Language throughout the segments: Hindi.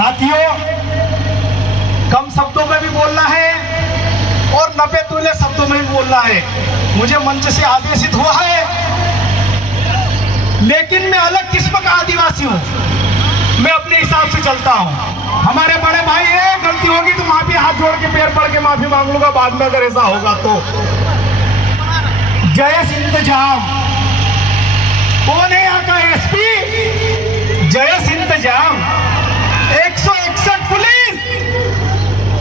साथियों, कम शब्दों में भी बोलना है और नपे तुले शब्दों में भी बोलना है। मुझे मंच से आदेशित हुआ है, लेकिन मैं अलग किस्म का आदिवासी हूँ। मैं अपने हिसाब से चलता हूँ। हमारे बड़े भाई है, गलती होगी तो माफी, हाथ जोड़ के पैर पड़ के माफी मांग लूंगा बाद में अगर ऐसा होगा तो। जयेश इंतजाम कौन है? यहाँ का एसपी जयेश इंतजाम, 161 पुलिस।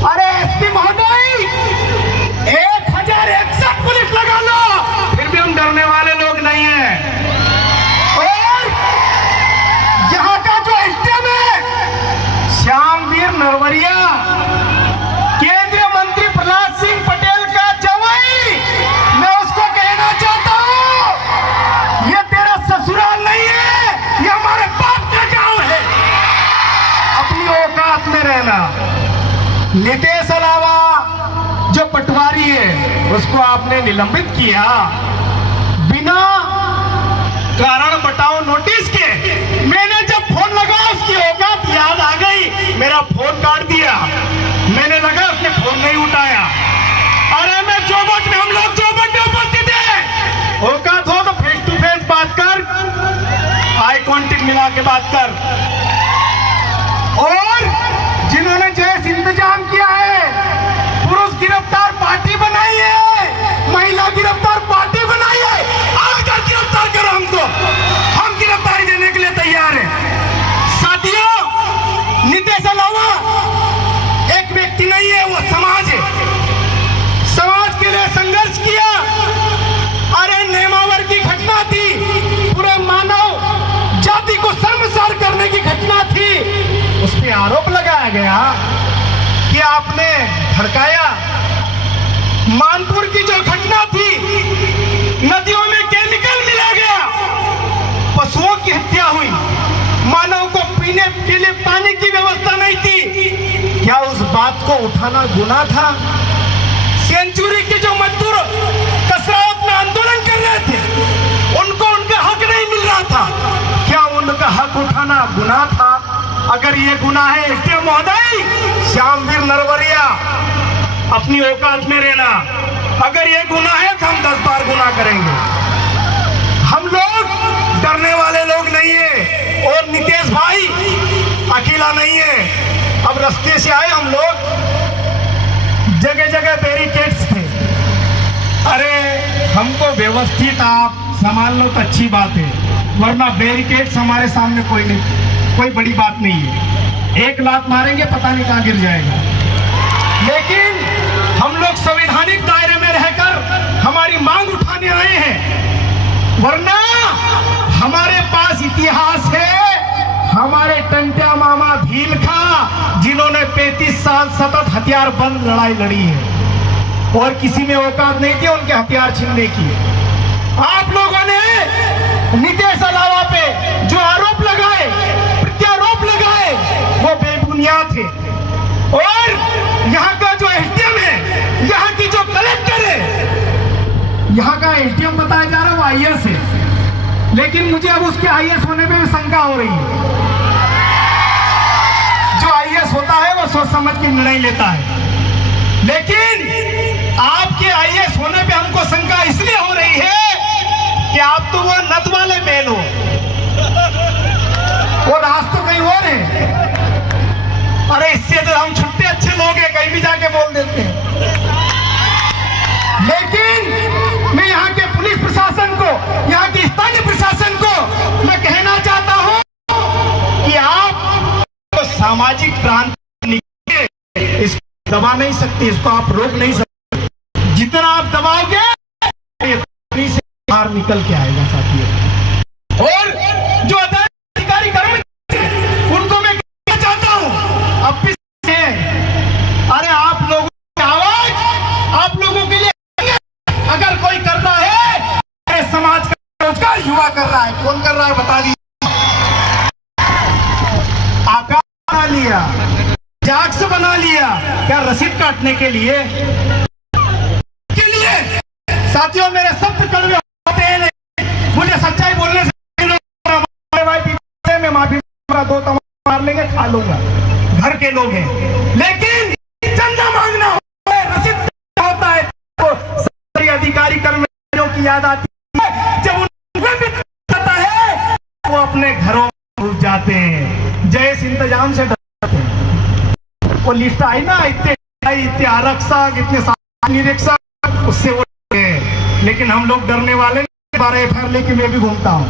अरे एसपी महोदय, 1061 पुलिस लगा लो, फिर भी हम डरने वाले लोग नहीं हैं। और यहाँ का जो एसडीएम है श्यामवीर नरवरिया, केंद्रीय मंत्री प्रहलाद सिंह पटेल का जवाई, मैं उसको कहना चाहता हूँ, ये तेरा ससुराल नहीं है, ये हमारे बाप का गांव है। अपनी औकात में रहना। नितेश अलावा जो पटवारी है उसको आपने निलंबित किया बिना कारण बताओ नोटिस के। मैंने जब फोन लगाया उसकी औकात याद आ गई, मेरा फोन काट दिया। मैंने लगा उसने फोन नहीं उठाया। अरे मैं चौबट में, हम लोग चौबट में उपस्थित है। औकात हो तो फेस टू फेस बात कर, आई कांटेक्ट मिला के बात कर। और जिन्होंने जयेश इंतजाम किया है, पुरुष गिरफ्तार पार्टी बनाई है, महिला गिरफ्तार पार्टी बनाई है, आकर गिरफ्तार करो हमको, हम गिरफ्तारी देने के लिए तैयार हैं। साथियों, नितेश अलावा एक व्यक्ति नहीं है, वो समाज है। समाज के लिए संघर्ष किया। अरे नेमावर की घटना थी, पूरे मानव जाति को शर्मसार करने की घटना थी। उस पर आरोप लगाया गया कि आपने भड़काया। मानपुर की जो घटना थी, नदियों में केमिकल मिला गया, पशुओं की हत्या हुई, मानव को पीने के लिए पानी की व्यवस्था नहीं थी। क्या उस बात को उठाना गुनाह था? सेंचुरी के जो मजदूर कसरावत में आंदोलन कर रहे थे, उनको उनका हक नहीं मिल रहा था, क्या उनका हक उठाना गुनाह था? अगर ये गुनाह है एसडीएम महोदय श्यामवीर नरवरिया, अपनी औकात में रहना। अगर ये गुनाह है तो हम 10 बार गुनाह करेंगे। हम लोग डरने वाले लोग नहीं है। और नितेश भाई अकेला नहीं है। अब रास्ते से आए हम लोग, जगह जगह बैरिकेड्स थे। अरे हमको व्यवस्थित आप संभाल लो तो अच्छी बात है, वरना बैरिकेड्स हमारे सामने कोई बड़ी बात नहीं है। एक लात मारेंगे पता नहीं कहां गिर जाएगा। लेकिन हम लोग संवैधानिक दायरे में रहकर हमारी मांग उठाने आए हैं, वरना हमारे पास इतिहास है। हमारे टंट्या मामा भील खा, जिन्होंने 35 साल सतत हथियार बंद लड़ाई लड़ी है और किसी में औकात नहीं थी उनके हथियार छीनने की। आप लोगों ने नितेश अलावा पे जो आरोप लगाए, प्रत्यारोप लगाए, वो बेबुनियाद थे। और यहाँ का जो एसडीएम है, यहाँ की जो कलेक्टर है, यहाँ का एसडीएम बताया जा रहा है वो आईएएस है, लेकिन मुझे अब उसके आईएएस होने पे भी शंका हो रही है। जो आईएएस होता है वो सोच समझ के निर्णय लेता है, लेकिन आपके आईएएस होने पे हमको शंका इसलिए हो रही है कि आप तो वो नत वाले मेल हो, वो राज तो कहीं और है। अरे इससे तो हम छुट्टे अच्छे लोग हैं, कहीं भी जाके बोल देते हैं। लेकिन मैं यहाँ के पुलिस प्रशासन को, यहाँ के स्थानीय प्रशासन को मैं कहना चाहता हूँ कि आप तो सामाजिक क्रांति इसको दबा नहीं सकते, इसको आप रोक नहीं सकते। जितना आप दबाओगे से बाहर निकल के आएगा साथियों। और जो अधिकारी कर्मचारी, उनको मैं कहना चाहता हूं, अब भी अरे आप लोगों की आवाज आप लोगों के लिए अगर कोई करता है, अरे समाज का रोजगार युवा कर रहा है, कौन कर रहा है बता दीजिए। आकाश बना लिया, जाक्स बना लिया, क्या रसीद काटने के लिए? साथियों, मेरे शब्द कड़वे होते हैं, मुझे सच्चाई बोलने से मैं माफी दो, मार लेंगे, खा लूंगा। घर के लोग हैं, लेकिन चंदा मांगना होता है, रसीद होता है तो सरकारी अधिकारी कर्मचारियों की याद आती है। जब उन्हें भी आता है वो अपने घरों में घुस जाते हैं, जैसे इंतजाम से डरते हैं। वो लिस्ट आई ना, इतने आरक्षक, इतने निरीक्षक, उससे वो डरते हैं। लेकिन हम लोग डरने वाले 12 FIR लेके मैं भी घूमता हूँ।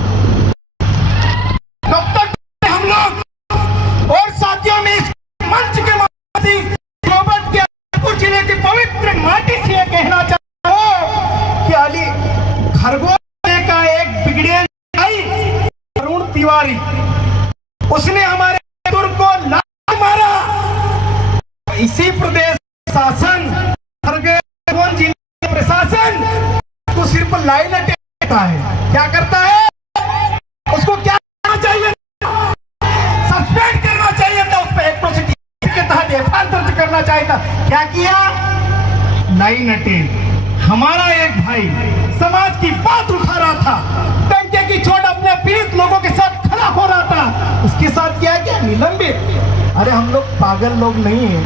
कब तक हम लोग। और साथियों में इस मंच के माध्यम रोबट के जौनपुर जिले की पवित्र माटी से यह कहना चाहता हूं कि अली खरगोन का एक बिगड़े अरुण तिवारी, उसने हमारे को लात मारा। इसी प्रदेश शासन, खरगोन जिले प्रशासन तो सिर्फ लाइन अटैक है। क्या करता है? उसको क्या करना चाहिए? सस्पेंड करना चाहिए था, उस पर एट्रोसिटी के तहत FIR दर्ज करना चाहिए था। क्या किया? Line attack. हमारा एक भाई समाज की बात उठा रहा था, टंके की चोट अपने पीड़ित लोगों के साथ खड़ा हो रहा था, उसके साथ क्या किया? निलंबित। अरे हम लोग पागल लोग नहीं है,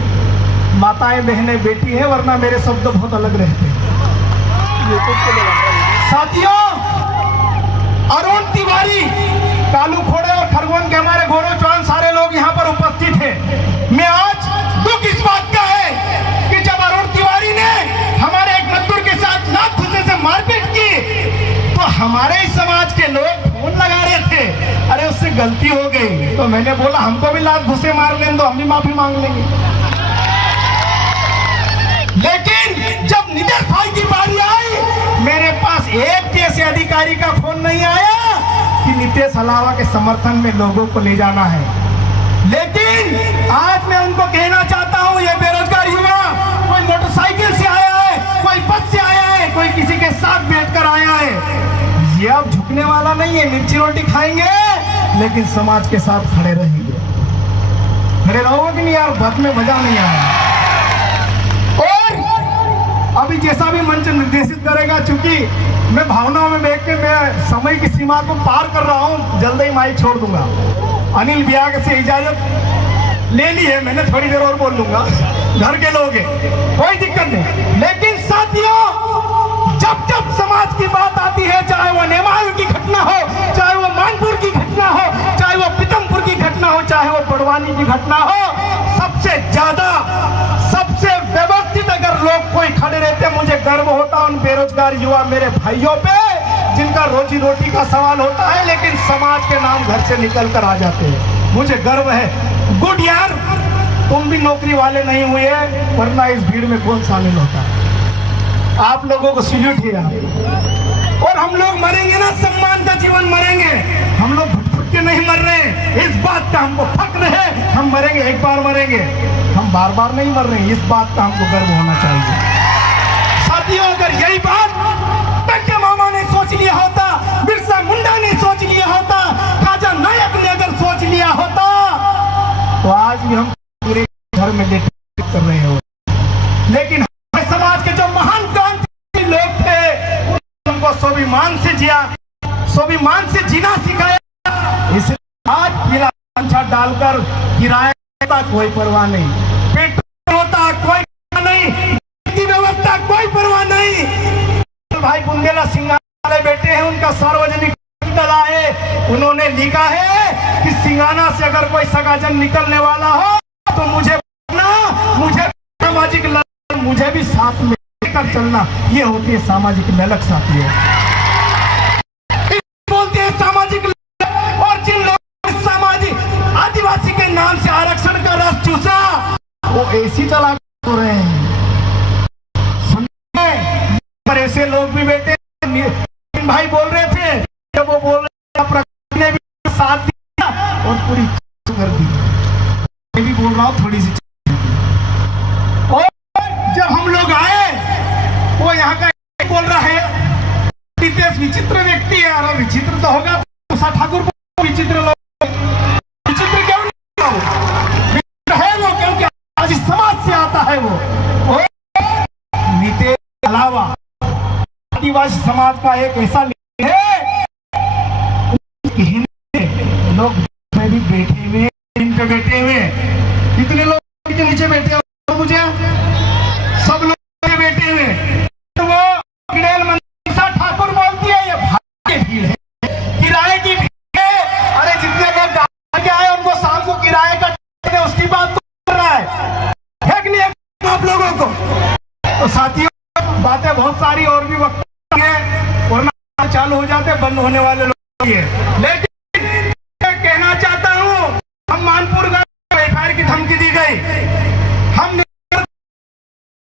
माताएं बहनें बेटी है, वरना मेरे शब्द बहुत अलग रहते हैं। साथियों, अरुण तिवारी, कालू खोड़े और खरगोन के हमारे गौरव चौहान सारे लोग यहाँ पर उपस्थित हैं। मैं आज दुख इस बात का है कि जब अरुण तिवारी ने हमारे एक मजदूर के साथ लात घुसे से मारपीट की तो हमारे ही समाज के लोग फोन लगा रहे थे, अरे उससे गलती हो गई। तो मैंने बोला हमको भी लात घुसे मार लें तो हम भी माफी मांग लेंगे। लेकिन जब नितेश भाई की बारी आई, मेरे पास एक PSA अधिकारी का फोन नहीं आया कि नितेश अलावा के समर्थन में लोगों को ले जाना है। लेकिन आज मैं उनको कहना चाहता हूं, ये बेरोजगार युवा, कोई मोटरसाइकिल से आया है, कोई बस से आया है, कोई किसी के साथ बैठकर आया है, ये अब झुकने वाला नहीं है। मिर्ची रोटी खाएंगे लेकिन समाज के साथ खड़े रहेंगे। खड़े रहोगे कि नहीं यार? बात में मजा नहीं आया। अभी जैसा भी मंच निर्देशित करेगा, चूंकि मैं भावनाओं में देख के मैं समय की सीमा को पार कर रहा हूं, जल्द ही माइक छोड़ दूंगा। अनिल बियाग से इजाजत ले ली है मैंने, थोड़ी देर और बोल लूंगा, घर के लोग हैं, कोई दिक्कत नहीं। लेकिन साथियों, जब जब समाज की बात आती है, चाहे वो नेमाल की घटना हो, चाहे वो मानपुर की घटना हो, चाहे वो पीतमपुर की घटना हो, चाहे वो बड़वानी की घटना हो, सबसे ज्यादा सबसे व्यवस्थित अगर लोग कोई खड़े रहते, मुझे गर्व होता उन बेरोजगार युवा मेरे भाइयों पे, जिनका रोजी रोटी का सवाल होता है लेकिन समाज के नाम घर से निकल कर आ जाते हैं। मुझे गर्व है। गुड यार, तुम भी नौकरी वाले नहीं हुए, वरना इस भीड़ में कौन शामिल होता है। आप लोगों को सल्यूट है यार। और हम लोग मरेंगे ना, सम्मान का जीवन मरेंगे, हम लोग भटभट के नहीं मर रहे, इस बात का हमको फक्र है। हम मरेंगे, एक बार मरेंगे, हम बार बार नहीं मर रहे, इस बात का हमको गर्व होना चाहिए। साथियों, अगर यही बात टंके मामा ने सोच लिया होता, बिरसा मुंडा ने सोच लिया होता, खाजा नायक ने अगर सोच लिया होता, तो आज भी हम पूरे घर में लेकर कर रहे हो। लेकिन समाज के जो महान क्रांतिकारी लोग थे, उनको स्वाभिमान से जिया, स्वाभिमान से जीना सिखाया। इसलिए आज बिना छत डालकर किराया कोई परवाह नहीं, पेट्रोल होता कोई नहीं, व्यवस्था कोई परवाह नहीं। भाई बुंदेला सिंगाना वाले बेटे हैं, उनका सार्वजनिक डला है, उन्होंने लिखा है कि सिंगाना से अगर कोई सगाजन निकलने वाला हो तो मुझे सामाजिक मुझे भी साथ में लेकर चलना, ये होती है सामाजिक ललक। साथियों, बोलते हैं सामाजिक ललक, और जिन लोगों ने सामाजिक आदिवासी के नाम से आरक्षण का रस चूसा, वो ऐसी चला हो रहे हैं। पर ऐसे लोग भी बैठे, भाई बोल रहे थे, जब वो बोल रहे प्रकृति ने भी साथ दिया और पूरी कर दी। मैं भी बोल रहा हूँ थोड़ी सी। और जब हम लोग आए, वो यहाँ का बोल रहा है नितेश विचित्र व्यक्ति है। अरे विचित्र तो होगा, उषा ठाकुर विचित्र लोग, विचित्र क्यों नहीं है वो, क्योंकि आज समाज से आता है वो। नितेश के अलावा आदिवासी समाज का एक ऐसा है, लोग में भी बैठे हुए, इन पे बैठे हुए, लोगों को। तो साथियों, बातें बहुत सारी और भी वक्त है, वरना चालू हो जाते बंद होने वाले लोग हैं। लेकिन कहना चाहता हूँ, हम मानपुर गए, एफआईआर की धमकी दी गई,